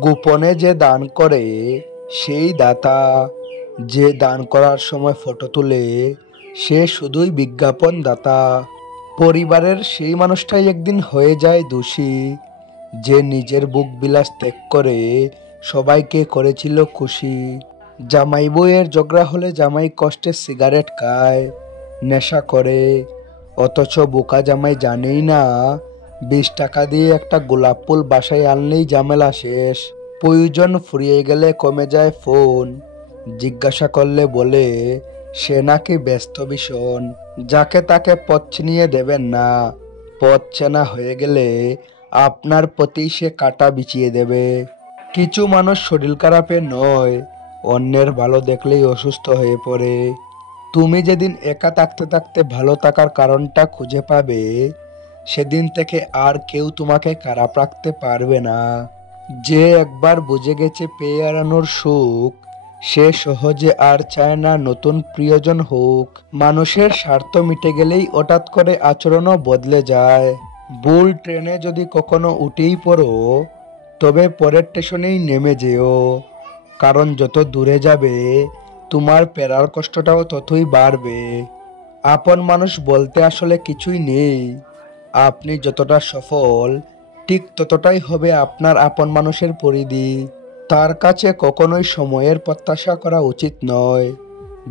গোপনে যে দান করে সেই দাতা, যে দান করার সময় ফটো তোলে সে শুধুই বিজ্ঞাপন দাতা। পরিবারের সেই মানুষটাই একদিন হয়ে যায় দোষী, যে নিজের বুক বিলাস ত্যাগ করে সবাইকে করেছিল খুশি। জামাই বউয়ের ঝগড়া হলে জামাই কষ্টে সিগারেট খায়, নেশা করে, অথচ বোকা জামাই জানেই না 20 টাকা দিয়ে একটা গোলাপ ফুল বাসায় আনলেই ঝামেলা শেষ। প্রয়োজন ফুরিয়ে গেলে কমে যায় ফোন, জিজ্ঞাসা করলে বলে সে নাকি ব্যস্ত ভীষণ। যাকে তাকে পথ চিনিয়ে দেবেন না, পথ চেনা হয়ে গেলে আপনার প্রতি সে কাঁটা বিছিয়ে দেবে। কিছু মানুষ শরীর খারাপে নয়, অন্যের ভালো দেখলেই অসুস্থ হয়ে পড়ে। তুমি যেদিন একা থাকতে থাকতে ভালো থাকার কারণটা খুঁজে পাবে, সেদিন থেকে আর কেউ তোমাকে খারাপ রাখতে পারবে না। যে একবার বুঝে গেছে পেয়ে হারানোর সুখ, সে সহজে আর চায় না নতুন প্রিয়জন হোক। মানুষের স্বার্থ মিটে গেলেই হঠাৎ করে আচরণও বদলে যায়। ভুল ট্রেনে যদি কখনো উঠেই পড়ো, তবে পরের স্টেশনেই নেমে যেও, কারণ যত দূরে যাবে তোমার ফেরার কষ্টটাও ততই বাড়বে। আপন মানুষ বলতে আসলে কিছুই নেই, আপনি যতটা সফল ঠিক ততটাই হবে আপনার আপন মানুষের পরিধি। তার কাছে কখনোই সময়ের প্রত্যাশা করা উচিত নয়,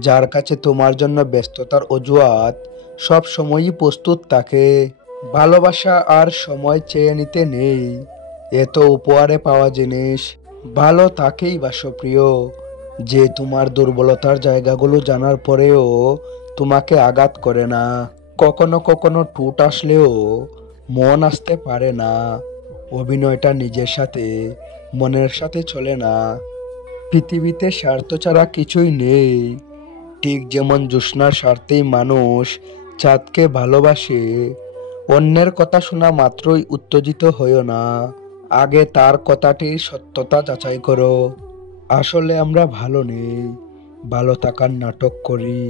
যার কাছে তোমার জন্য ব্যস্ততার অজুহাত সব সময়ই প্রস্তুত থাকে। ভালোবাসা আর সময় চেয়ে নিতে নেই, এত উপহারে পাওয়া জিনিস। ভালো তাকেই বাসো প্রিয়, যে তোমার দুর্বলতার জায়গাগুলো জানার পরেও তোমাকে আঘাত করে না। কখনো কখনো টুট আসলেও মন আসতে পারে না, অভিনয়টা নিজের সাথে মনের সাথে চলে না। পৃথিবীতে স্বার্থ ছাড়া কিছুই নেই, ঠিক যেমন জ্যোৎস্নার স্বার্থেই মানুষ চাঁদকে ভালোবাসে। অন্যের কথা শোনা মাত্রই উত্তেজিত হইও না, আগে তার কথাটির সত্যতা যাচাই করো। আসলে আমরা ভালো নেই, ভালো থাকার নাটক করি।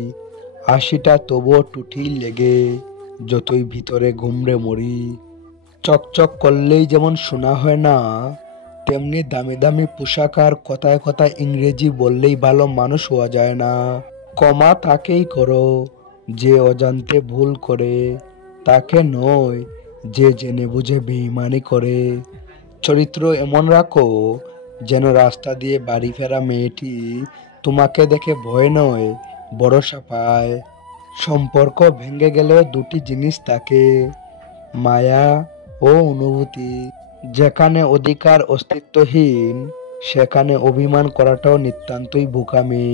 হাসিটা তবুও টুটি লেগে, যতই ভিতরে ঘুমড়ে মরি। চকচক করলেই যেমন শোনা হয় না, তেমনি দামি দামি পোশাক আর কথায় কথায় ইংরেজি বললেই ভালো মানুষ হওয়া যায় না। ক্ষমা তাকেই করো যে অজান্তে ভুল করে, তাকে নয় যে জেনে বুঝে বেঈমানি করে। চরিত্র এমন রাখো যেন রাস্তা দিয়ে বাড়ি ফেরা মেয়েটি তোমাকে দেখে ভয় নয় ভরসা পায়। সম্পর্ক ভেঙে গেলেও দুটি জিনিস থাকে, মায়া ও অনুভূতি। যেখানে অধিকার অস্তিত্বহীন, সেখানে অভিমান করাটাও নিতান্তই বোকামি।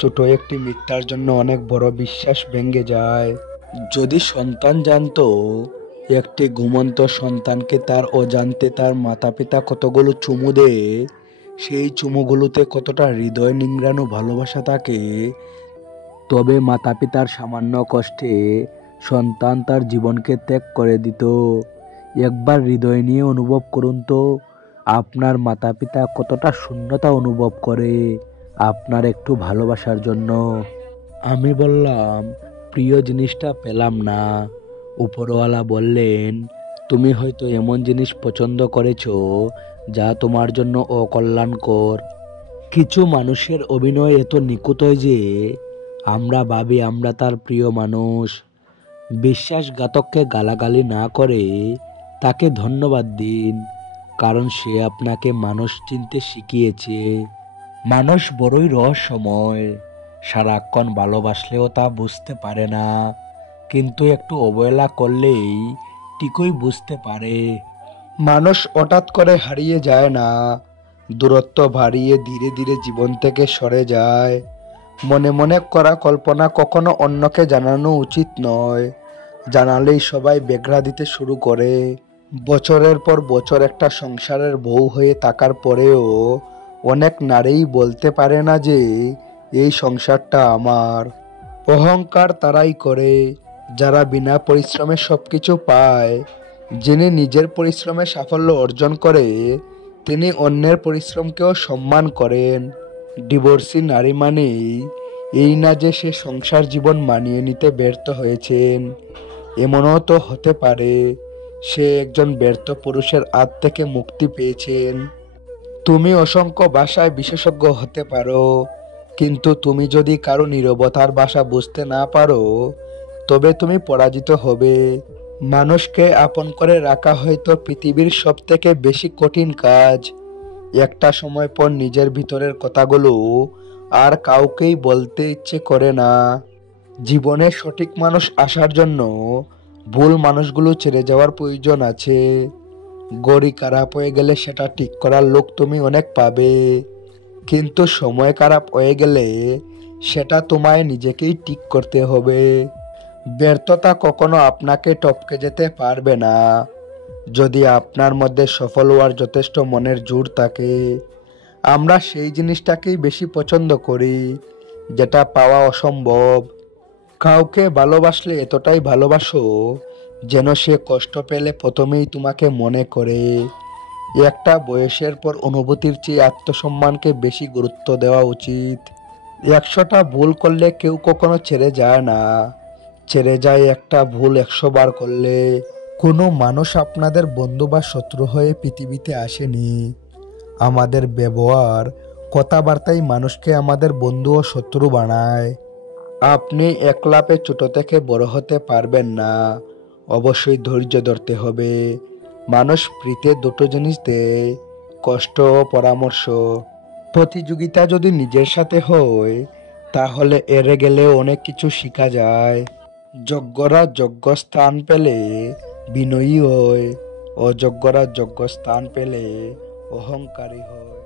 ছোট একটি মিথ্যার জন্য অনেক বড় বিশ্বাস ভেঙে যায়। যদি সন্তান জানতো একটি ঘুমন্ত সন্তানকে তার অজান্তে তার মাতা পিতা কতগুলো চুমু দেয়, সেই চুমুগুলোতে কতটা হৃদয় নিংড়ানো ভালোবাসা থাকে, তবে মাতা পিতার সামান্য কষ্টে সন্তান তার জীবনকে ত্যাগ করে দিত। একবার হৃদয় নিয়ে অনুভব করুন তো, আপনার মাতা পিতা কতটা শূন্যতা অনুভব করে আপনার একটু ভালোবাসার জন্য। আমি বললাম প্রিয় জিনিসটা পেলাম না, উপরওয়ালা বললেন তুমি হয়তো এমন জিনিস পছন্দ করেছো যা তোমার জন্য অকল্যাণকর। কিছু মানুষের অভিনয় এত নিখুঁত যে আমরা ভাবি আমরা তার প্রিয় মানুষ। বিশ্বাসঘাতককে গালাগালি না করে তাকে ধন্যবাদ দিন, কারণ সে আপনাকে মানুষ চিনতে শিখিয়েছে। মানুষ বড়ই রহস্যময়, সারাক্ষণ ভালোবাসলেও তা বুঝতে পারে না, কিন্তু একটু অবহেলা করলেই ঠিকই বুঝতে পারে। মানুষ হঠাৎ করে হারিয়ে যায় না, দূরত্ব বাড়িয়ে ধীরে ধীরে জীবন থেকে সরে যায়। মনে মনে করা কল্পনা কখনো অন্যকে জানানো উচিত নয়, জানালেই সবাই বেগরা দিতে শুরু করে। বছরের পর বছর একটা সংসারের বউ হয়ে থাকার পরেও অনেক নারীই বলতে পারে না যে এই সংসারটা আমার। অহংকার তারাই করে যারা বিনা পরিশ্রমে সবকিছু পায়। যিনি নিজের পরিশ্রমে সাফল্য অর্জন করে, তিনি অন্যের পরিশ্রমকেও সম্মান করেন। ডিভোর্সি নারী মানেই এই না যে সে সংসার জীবন মানিয়ে নিতে ব্যর্থ হয়েছেন, এমনও তো হতে পারে সে একজন ব্যর্থ পুরুষের হাত থেকে মুক্তি পেয়েছেন। তুমি অসংখ্য ভাষায় বিশেষজ্ঞ হতে পারো, কিন্তু তুমি যদি কারো নীরবতার ভাষা বুঝতে না পারো, তবে তুমি পরাজিত হবে। মানুষকে আপন করে রাখা হয়তো পৃথিবীর সবথেকে বেশি কঠিন কাজ। একটা সময় পর নিজের ভিতরের কথাগুলো আর কাউকেই বলতে ইচ্ছে করে না। জীবনে সঠিক মানুষ আসার জন্য ভুল মানুষগুলো ছেড়ে যাওয়ার প্রয়োজন আছে। গড়ি খারাপ হয়ে গেলে সেটা ঠিক করার লোক তুমি অনেক পাবে, কিন্তু সময় খারাপ হয়ে গেলে সেটা তোমায় নিজেকেই ঠিক করতে হবে। ব্যর্থতা কখনো আপনাকে টপকে যেতে পারবে না, যদি আপনার মধ্যে সফল হওয়ার যথেষ্ট মনের জোর থাকে। আমরা সেই জিনিসটাকেই বেশি পছন্দ করি যেটা পাওয়া অসম্ভব। কাউকে ভালোবাসলে এতটাই ভালোবাসো যেন সে কষ্ট পেলে প্রথমেই তোমাকে মনে করে। একটা বয়সের পর অনুভূতির চেয়ে আত্মসম্মানকে বেশি গুরুত্ব দেওয়া উচিত। 100টা ভুল করলে কেউ কখনো ছেড়ে যায় না, ছেড়ে যায় একটা ভুল 100 বার করলে। কোনো মানুষ আপনাদের বন্ধু বা শত্রু হয়ে পৃথিবীতে আসেনি। আমাদের ব্যবহার, কথাবার্তাই মানুষকে আমাদের বন্ধু ও শত্রু বানায়। আপনি একলাপে ছোট থেকে বড় হতে পারবেন না, অবশ্যই ধৈর্য ধরতে হবে। মানুষ ফ্রিতে দুটো জিনিস দেয়, কষ্ট ও পরামর্শ। প্রতিযোগিতা যদি নিজের সাথে হয়, তাহলে এড়ে গেলেও অনেক কিছু শেখা যায়। যোগ্যরা যোগ্য স্থান পেলে বিনয়ী হয়, অযোগ্যরা যোগ্য স্থান পেলে অহংকারী হয়।